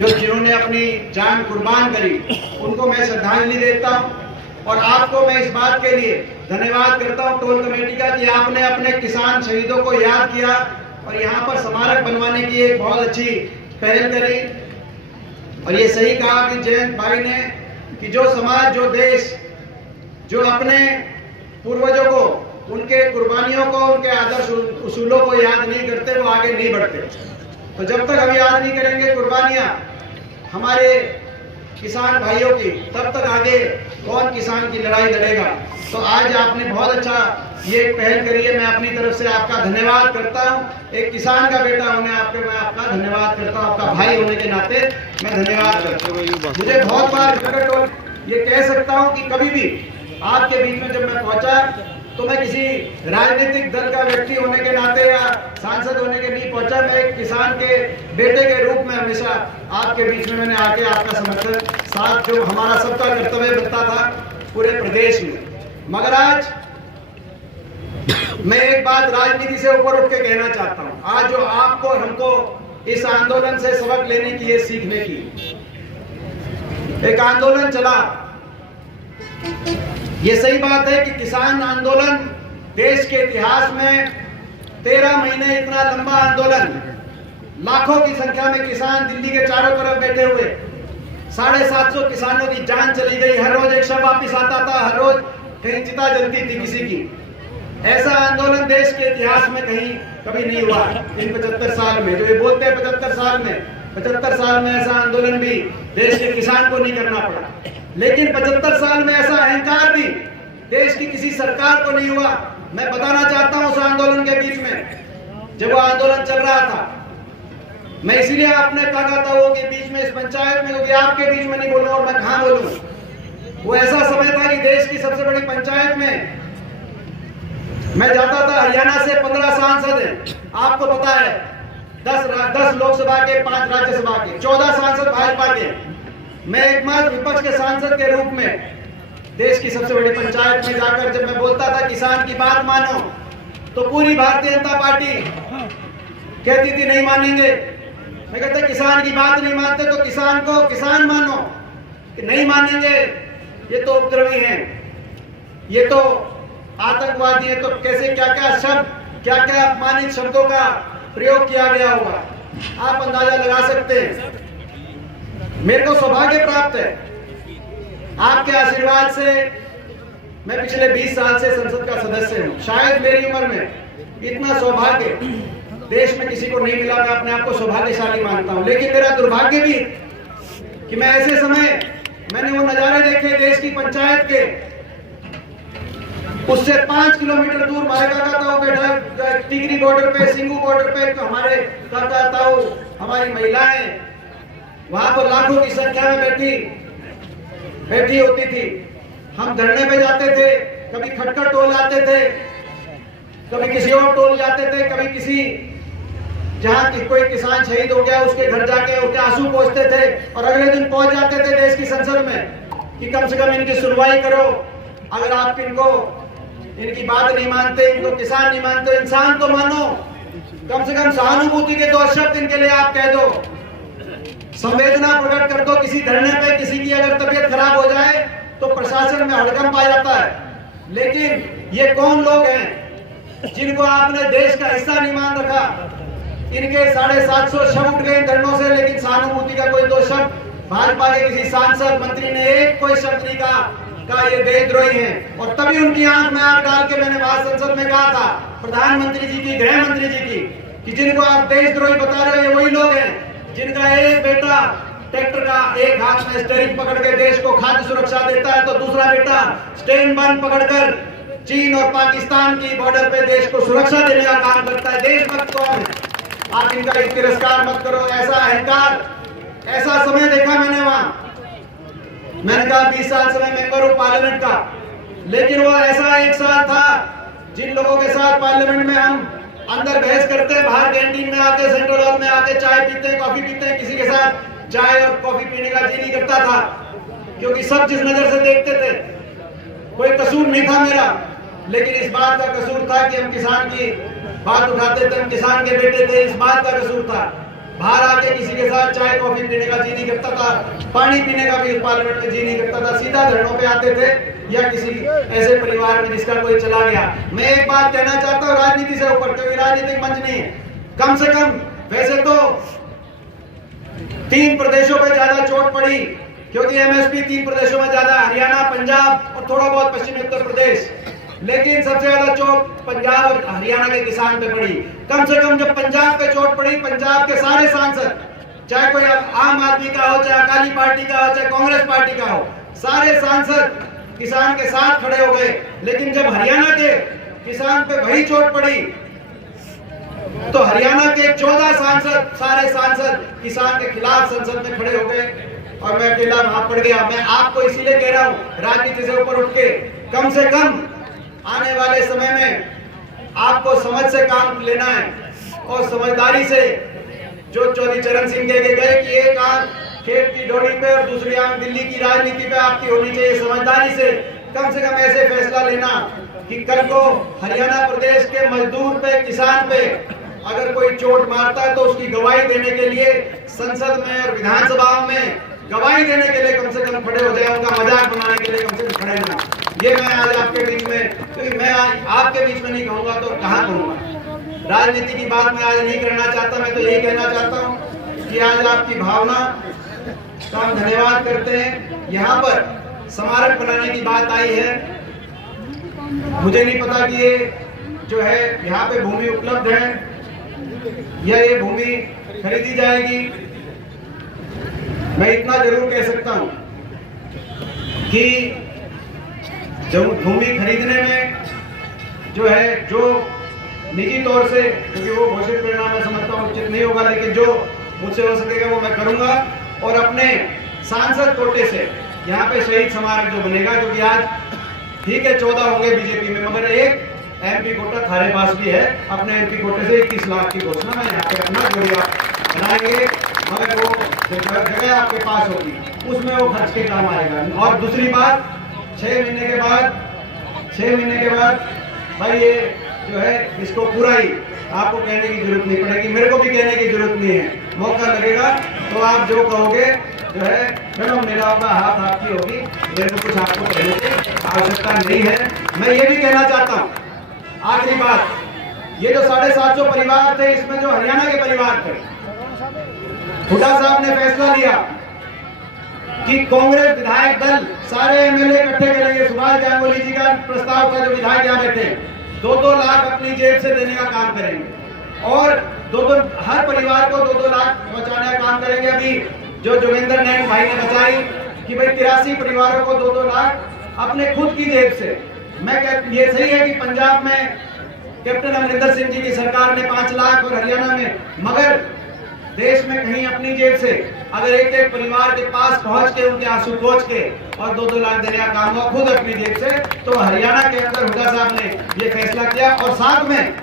जिन्होंने अपनी जान कुर्बान करी उनको मैं श्रद्धांजलि देता हूं और आपको मैं इस बात के लिए धन्यवाद करता हूं टोल कमेटी का कि आपने अपने किसान शहीदों को याद किया और यहां पर स्मारक बनवाने की एक बहुत अच्छी पहल करी। और ये सही कहा कि जयंत भाई ने कि जो समाज, जो देश, जो अपने पूर्वजों को, उनके कुर्बानियों को, उनके आदर्श उसूलों को याद नहीं करते वो आगे नहीं बढ़ते। तो जब तक हम याद नहीं करेंगे कुर्बानियां हमारे किसान भाइयों की, तब तक आगे कौन किसान की लड़ाई लड़ेगा। तो आज आपने बहुत अच्छा ये पहल करी है, मैं अपनी तरफ से आपका धन्यवाद करता हूं। एक किसान का बेटा होने मैं आपका धन्यवाद करता हूं, आपका भाई होने के नाते मैं धन्यवाद करता हूं। मुझे बहुत बार ये कह सकता हूं कि कभी भी आपके बीच में जब मैं पहुंचा तो मैं किसी राजनीतिक दल का व्यक्ति होने के नाते या सांसद होने के नहीं पहुंचा, मैं एक किसान के बेटे के रूप में हमेशा आपके बीच में मैंने आके आपका समर्थन साथ, जो हमारा सबका कर्तव्य बनता था पूरे प्रदेश में। मगर आज मैं एक बात राजनीति से ऊपर उठ के कहना चाहता हूं। आज जो आपको और हमको इस आंदोलन से सबक लेने की है, सीखने की एक आंदोलन चला। ये सही बात है कि किसान आंदोलन देश के इतिहास में 13 महीने इतना लंबा आंदोलन, लाखों की संख्या में किसान दिल्ली के चारों तरफ बैठे हुए, 750 किसानों की जान चली गई, हर रोज एक शव वापिस आता था, हर रोज कहीं चिता जलती थी किसी की। ऐसा आंदोलन देश के इतिहास में कहीं कभी नहीं हुआ इन 75 साल में। जो ये बोलते हैं 75 साल में ऐसा आंदोलन भी देश के किसान को नहीं करना पड़ा। लेकिन 75 साल में ऐसा अहंकार भी देश की किसी सरकार को नहीं हुआ। मैं बताना चाहता हूं उस आंदोलन के बीच में जब वो आंदोलन चल रहा था, मैं इसीलिए आपने कहा था वो के बीच में इस पंचायत में, क्योंकि आपके बीच में नहीं बोलूं और मैं कहां बोलूं। वो ऐसा समय था कि देश की सबसे बड़ी पंचायत में मैं जाता था। हरियाणा से 15 सांसद हैं, आपको पता है, 10 लोकसभा के, 5 राज्यसभा के, 14 सांसद भाजपा के। मैं एकमात्र विपक्ष के सांसद के रूप में देश की सबसे बड़ी पंचायत में जाकर जब मैं बोलता था किसान की बात मानो, तो पूरी भारतीय जनता पार्टी कहती थी नहीं मानेंगे। मैं कहता किसान की बात नहीं मानते तो किसान को किसान मानो, कि नहीं मानेंगे ये तो उपद्रवी हैं, ये तो आतंकवादी है। तो कैसे क्या क्या शब्द, क्या क्या अपमानित शब्दों का प्रयोग किया गया होगा, आप अंदाजा लगा सकते हैं। मेरे को सौभाग्य प्राप्त है आपके आशीर्वाद से, मैं पिछले 20 साल से संसद का सदस्य हूं। शायद मेरी उम्र में इतना सौभाग्य देश में किसी को नहीं मिला। मैं अपने आप को सौभाग्यशाली मानता हूं। लेकिन मेरा दुर्भाग्य भी कि मैं ऐसे समय मैंने वो नजारे देखे देश की पंचायत के, उससे 5 किलोमीटर दूर हमारे काका ताऊ बैठा, टिकरी बॉर्डर पे, सिंगू बॉर्डर पे, तो हमारे काका ताऊ, हमारी महिलाएं वहां पर लाखों की संख्या में बैठी होती थी। हम धरने पे जाते थे, कभी खटखट टोल आते थे, कभी किसी और टोल जाते थे, कभी किसी जहां कि कोई किसान शहीद हो गया उसके घर जाके उसके आंसू पहुंचते थे और अगले दिन पहुंच जाते थे देश की संसद में कि कम से कम इनकी सुनवाई करो। अगर आप इनकी बात नहीं मानते, इनको किसान नहीं मानते, इंसान तो मानो, कम से कम सहानुभूति के 2 शब्द इनके लिए आप कह दो, संवेदना प्रकट कर दो। किसी धरने पे किसी की अगर तबीयत खराब हो जाए तो प्रशासन में हड़कंप आ जाता है। लेकिन ये कौन लोग हैं जिनको आपने देश का हिस्सा नहीं मान रखा। इनके 750 शव उठ गए धरनों से, लेकिन सहानुभूति का कोई 2 शब्द भाजपा के किसी सांसद मंत्री ने एक कोई शब्द नहीं कहा ये देशद्रोही हैं। और तभी उनकी आंख में आंख डाल के मैंने वहां संसद में कहा था प्रधानमंत्री जी की, गृह मंत्री जी की, कि जिनको आप देशद्रोही बता रहे हैं ये वही लोग हैं जिनका एक बेटा ट्रैक्टर का एक हाथ में स्टीयरिंग पकड़ के देश को खाद्य सुरक्षा देता है, तो दूसरा बेटा स्टैंड बन पकड़कर चीन और पाकिस्तान की बॉर्डर पे देश को सुरक्षा देने का काम करता है। देशभक्त कौन है? आप इनका तिरस्कार मत करो। ऐसा अहंकार, ऐसा समय देखा मैंने वहां। मैंने कहा 20 साल से मैं मेंबर हूं पार्लियामेंट का, लेकिन वो ऐसा एक साल था जिन लोगों के साथ पार्लियामेंट में हम अंदर बहस करते हैं, बाहर कैंटीन में आके, सेंट्रल हॉल में आके चाय पीते हैं, कॉफी पीते हैं, किसी के साथ चाय और कॉफी पीने का जी नहीं करता था, क्योंकि सब जिस नजर से देखते थे। कोई कसूर नहीं था मेरा, लेकिन इस बात का कसूर था कि हम किसान की बात उठाते थे, हम किसान के बेटे थे, इस बात का कसूर था। बाहर आके किसी के साथ चाय कॉफी पीने का जी नहीं करता था, पानी पीने का भी इस पार्लियामेंट में जी नहीं करता था, सीधा धरनों पे आते थे या किसी ऐसे परिवार में जिसका कोई चला गया। मैं एक बात कहना चाहता हूँ राजनीति से ऊपर, क्योंकि राजनीतिक मंच नहीं है, कम से कम वैसे तो 3 प्रदेशों पे ज्यादा चोट पड़ी, क्योंकि एमएसपी 3 प्रदेशों में ज्यादा, हरियाणा, पंजाब और थोड़ा बहुत पश्चिमी उत्तर प्रदेश, लेकिन सबसे ज्यादा चोट पंजाब और हरियाणा के किसान पे पड़ी। कम से कम जब पंजाब पे चोट पड़ी, पंजाब के सारे सांसद, चाहे कोई आम आदमी का हो, चाहे अकाली पार्टी का हो, चाहे कांग्रेस पार्टी का हो, सारे सांसद किसान के साथ खड़े हो गए। लेकिन जब हरियाणा के किसान पे वही चोट पड़ी तो हरियाणा के 14 सांसद, सारे सांसद किसान के खिलाफ संसद में खड़े हो गए और मैं अकेला वहां पड़ गया। मैं आपको इसीलिए कह रहा हूं राजनीति से ऊपर उठ के कम से कम आने वाले समय में आपको समझ से काम लेना है और समझदारी से, जो चौधरी चरण सिंह कह के गए कि एक आंख खेत की डोरी पे और दूसरी आंख दिल्ली की राजनीति पे आपकी होनी चाहिए। समझदारी से कम ऐसे फैसला लेना कि कल को हरियाणा प्रदेश के मजदूर पे, किसान पे अगर कोई चोट मारता है तो उसकी गवाही देने के लिए संसद में और विधानसभाओं में गवाही देने के लिए कम से कम खड़े हो जाए, उनका मजाक बनाने के लिए कम से कम खड़े होना। ये मैं आज आपके बीच में, क्योंकि मैं आज आपके बीच में नहीं कहूंगा तो कहाँ कहूंगा। राजनीति की बात मैं आज नहीं करना चाहता, मैं तो यही कहना चाहता हूँ कि आज आपकी भावना का हम धन्यवाद करते हैं। यहाँ पर स्मारक बनाने की बात आई है, मुझे नहीं पता कि ये जो है यहाँ पे भूमि उपलब्ध है या ये भूमि खरीदी जाएगी। मैं इतना जरूर कह सकता हूँ कि जब भूमि खरीदने में जो है, जो निजी तौर से, क्योंकि वो घोषित परिणाम मैं समझता हूँ उचित नहीं होगा, लेकिन जो मुझसे हो सकेगा वो मैं करूंगा। और अपने सांसद कोटे से यहाँ पे शहीद स्मारक जो बनेगा, क्योंकि आज ठीक है 14 होंगे बीजेपी में, मगर एक एमपी कोटा थारे पास भी है, अपने एमपी कोटे से 21 लाख की घोषणा मैं यहाँ पे अपना जोड़िया बनाएंगे, मगर वो जगह आपके पास होगी उसमें वो खर्च के काम आएगा। और दूसरी बात, 6 महीने के बाद भाई ये जो है इसको पूरा ही आपको कहने की जरूरत नहीं पड़ेगी, मेरे को भी कहने की जरूरत नहीं है। मौका लगेगा तो आप जो कहोगे जो है चलो मेरा अपना हाथ आपकी होगी, मेरे को कुछ आपको कहने की आवश्यकता नहीं है। मैं ये भी कहना चाहता हूँ, आखिरी बात, ये जो 750 परिवार थे, इसमें जो हरियाणा के परिवार थे, हुड्डा साहब ने फैसला लिया कि कांग्रेस विधायक दल सारे एमएलए इकट्ठे करेंगे। सुभाष गांगुली जी का प्रस्ताव था, जो विधायक यहाँ बैठे, 2-2 लाख अपनी जेब से देने का काम करेंगे और 2-2 हर परिवार को 2-2 लाख पहुंचाने का काम करेंगे। अभी जो जोगिंदर नैन भाई ने बताई कि भाई 83 परिवारों को 2-2 लाख अपने खुद की जेब से। मैं ये सही है कि पंजाब में कैप्टन अमरिंदर सिंह जी की सरकार ने 5 लाख और हरियाणा में, मगर देश में कहीं अपनी जेब से अगर एक परिवार के पास पहुंच के उनके आंसू पोंछ के और 2-2 लाख देने का काम हुआ खुद अपनी जेब से, तो हरियाणा के अंदर हुड्डा साहब ने ये फैसला किया। और साथ में